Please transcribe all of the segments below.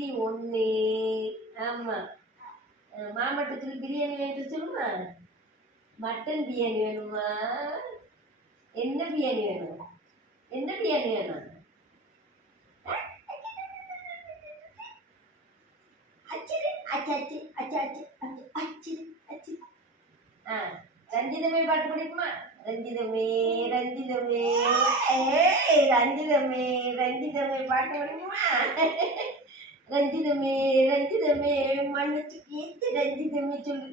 இட்லி ஒன்று. ஆமாம். மாமட்டத்தில் பிரியாணி வேணும் சொல்லுமா? மட்டன் பிரியாணி வேணுமா? என்ன பிரியாணி வேணும்? என்ன பிரியாணி வேணும்? ரஞ்சிதமே பாட்டு பிடிக்குமா? ரஞ்சிதமே ரஞ்சிதமே ரஞ்சிதமே ரஞ்சிதமே பாட்டு பிடிக்குமா? ரஞ்சிதமே ரஞ்சிதமே மன்னிச்சு கேட்டு ரஞ்சிதமே சொல்லு.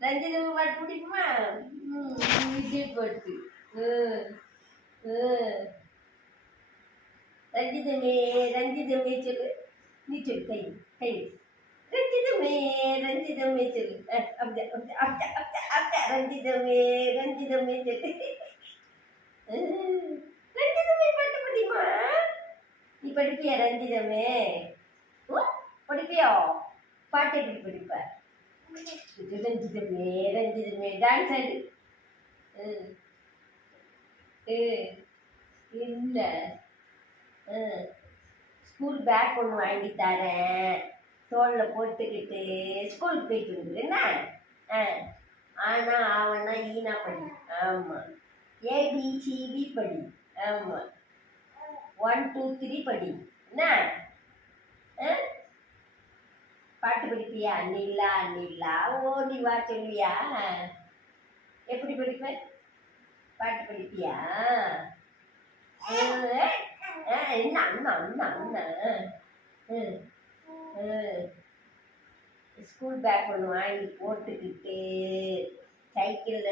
ரஞ்சிதமே பாட்டு பிடிக்குமா? விஜய் பாட்டு. ரஞ்சிதமே ரஞ்சிதமே சொல்லு. நீ சொல்லு. கை கை ரஞ்சிதமே ரஞ்சிதமே சொல்லு. அப்படி அப்படி அப்படி அப்படி அப்படி ரஞ்சிதமே ரஞ்சிதமே சொல்லு. ரஞ்சிதமே பாட்டு படிமா? நீ படிப்பியா ரஞ்சிதமே? படிப்பியோ? பாட்டு எப்படி படிப்ப? ரஞ்சிதமே ரஞ்சிதமே டான்ஸ் ஆடு. இல்லை, ஸ்கூல் பேக் ஒன்று வாங்கி தரேன், தோளில் போட்டுக்கிட்டு ஸ்கூலுக்கு போயிட்டு வந்துடுன்னா. ஆனால் அவனா ஈனா படி. ஆமாம். ஏபிசிடி படி. ஆமாம். 1 2 3 படி. என்ன பாட்டு படிப்பியா? நிலா நிலா ஓடி வா சொல்லியா? எப்படி படிப்பேன்? பாட்டு படிப்பியா? என்ன அண்ணா அண்ணா அண்ணா. ஸ்கூல் பேக் ஒன்று வாங்கி போட்டுக்கிட்டு சைக்கிளில்